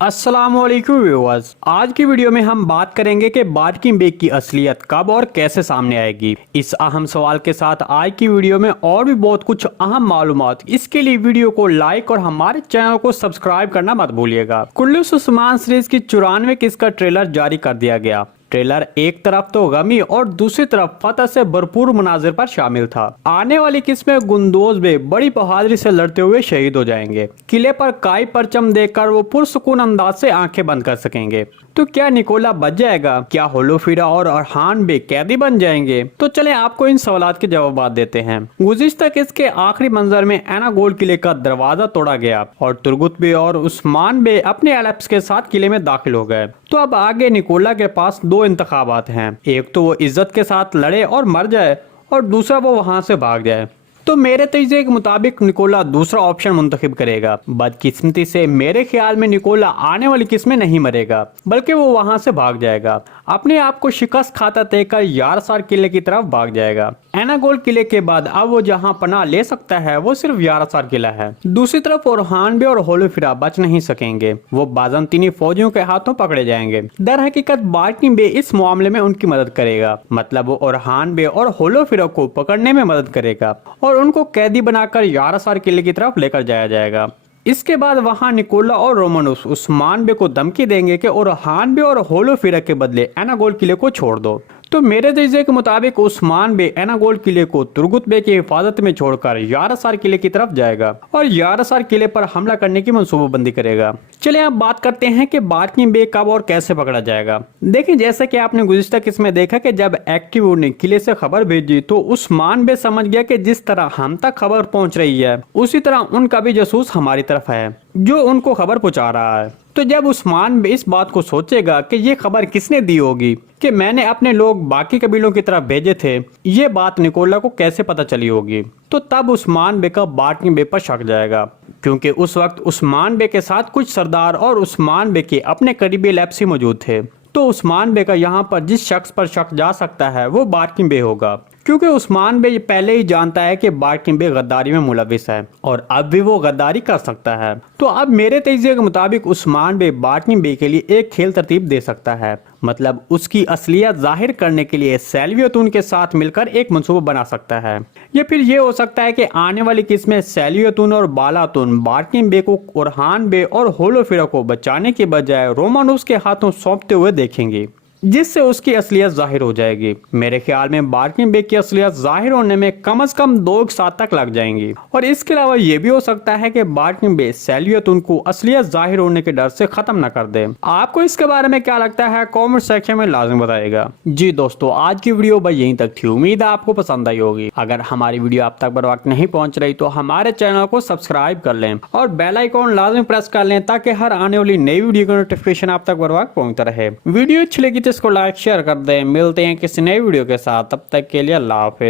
अस्सलामुअलैकुम व्यूअर्स, आज की वीडियो में हम बात करेंगे कि बार्किंग बेग की असलियत कब और कैसे सामने आएगी। इस अहम सवाल के साथ आज की वीडियो में और भी बहुत कुछ अहम मालूमात। इसके लिए वीडियो को लाइक और हमारे चैनल को सब्सक्राइब करना मत भूलिएगा। कुल्लूस उस्मान सीरीज की 94 किस्त का ट्रेलर जारी कर दिया गया। ट्रेलर एक तरफ तो गमी और दूसरी तरफ फतह से भरपूर मनाजिर पर शामिल था। आने वाली किस्त में गुंदोज में बड़ी बहादुरी से लड़ते हुए शहीद हो जाएंगे। किले पर काई परचम देखकर वो पुरसुकून अंदाज से आंखें बंद कर सकेंगे। तो क्या निकोला बच जाएगा? क्या होलोफिरा और अरहान बे कैदी बन जाएंगे? तो चलें आपको इन सवालात के जवाब देते हैं। गुज़िश्ता किस्त के आखिरी मंजर में एनागोल किले का दरवाजा तोड़ा गया और तुर्गुत बे और उस्मान बे अपने एलेप्स के साथ किले में दाखिल हो गए। तो अब आगे निकोला के पास दो इंतखाबात हैं। एक तो वो इज्जत के साथ लड़े और मर जाए और दूसरा वो वहां से भाग जाए। तो मेरे तजज़िये के मुताबिक निकोला दूसरा ऑप्शन मुंतखब करेगा। बदकिस्मती से मेरे ख्याल में निकोला आने वाली किस्त में नहीं मरेगा, बल्कि वो वहां से भाग जाएगा। अपने आप को शिकस्त खाता देखकर यारसार किले की तरफ भाग जाएगा। एनागोल किले के बाद अब वो जहां पनाह ले सकता है वो सिर्फ यारसार किला है। दूसरी तरफ ओरहान बे और होलोफिरा बच नहीं सकेंगे, वो बाज़ंतीनी फौजियों के हाथों पकड़े जाएंगे। दर हकीकत बार्किंग बे इस मामले में उनकी मदद करेगा, मतलब वो ओरहान बे और होलोफिरा को पकड़ने में मदद करेगा और उनको कैदी बनाकर यारसार किले की तरफ लेकर जाया जाएगा। इसके बाद वहां निकोला और रोमानुस उस्मान बे को धमकी देंगे कि ओरहान बे और होलोफिरा के बदले एनागोल किले को छोड़ दो। तो मेरे तजज़िये के मुताबिक उस्मान बे एनागोल किले को तुर्गुत बे की हिफाजत में छोड़कर यारसार किले की तरफ जाएगा और यारसार किले पर हमला करने की मंसूबाबंदी करेगा। चलिए अब बात करते हैं कि बार्किंग बे कब और कैसे पकड़ा जाएगा। देखिए, जैसे कि आपने गुज़िश्ता किस्त में देखा कि जब एक्टिव ने किले से खबर भेजी तो उस्मान बे समझ गया कि जिस तरह हम तक खबर पहुंच रही है उसी तरह उनका भी जासूस हमारी तरफ है जो उनको खबर पहुंचा रहा है। तो जब उस्मान बे इस बात को सोचेगा कि ये खबर किसने दी होगी कि मैंने अपने लोग बाकी कबीलों की तरफ भेजे थे, ये बात निकोला को कैसे पता चली होगी, तो तब उस्मान बे का बार्किंग बे पर शक जाएगा, क्योंकि उस वक्त उस्मान बे के साथ कुछ सरदार और उस्मान बे के अपने करीबी लेप्सी मौजूद थे। तो उस्मान बे का यहाँ पर जिस शख्स पर शक जा सकता है वो बार्किंग बे होगा, क्योंकि उस्मान बे पहले ही जानता है कि बार्किंग बे गद्दारी में मुलविस है और अब भी वो गद्दारी कर सकता है। तो अब मेरे तजज़िये के मुताबिक उस्मान बे बार्किंग बे के लिए एक खेल तरतीब दे सकता है, मतलब उसकी असलियत जाहिर करने के लिए सैलवियतून के साथ मिलकर एक मंसूबा बना सकता है। या फिर ये हो सकता है कि आने वाली किस्त में सैलवियतून और बालातून बार्किंग बे को ओरहान बे और होलोफिरा को बचाने के बजाय रोमानुस के हाथों सौंपते हुए देखेंगे, जिससे उसकी असलियत जाहिर हो जाएगी। मेरे ख्याल में बार्किंग बे की असलियत जाहिर होने में कम से कम 2 साल तक लग जाएंगी। और इसके अलावा ये भी हो सकता है कि बार्किंग बे सैलवियतून को असलियत जाहिर होने के डर से खत्म न कर दे। आपको इसके बारे में क्या लगता है कमेंट सेक्शन में लाजमी बताइएगा। जी दोस्तों, आज की वीडियो बस यहीं तक थी। उम्मीद है आपको पसंद आई होगी। अगर हमारी वीडियो आप तक बर वक्त नहीं पहुंच रही तो हमारे चैनल को सब्सक्राइब कर लें और बेल आइकॉन लाजमी प्रेस कर लें ताकि हर आने वाली नई वीडियो का नोटिफिकेशन आप तक बर वक्त पहुंचता रहे। वीडियो अच्छी लगी इसको लाइक शेयर कर दें। मिलते हैं किसी नई वीडियो के साथ, तब तक के लिए अल्लाह हाफिज।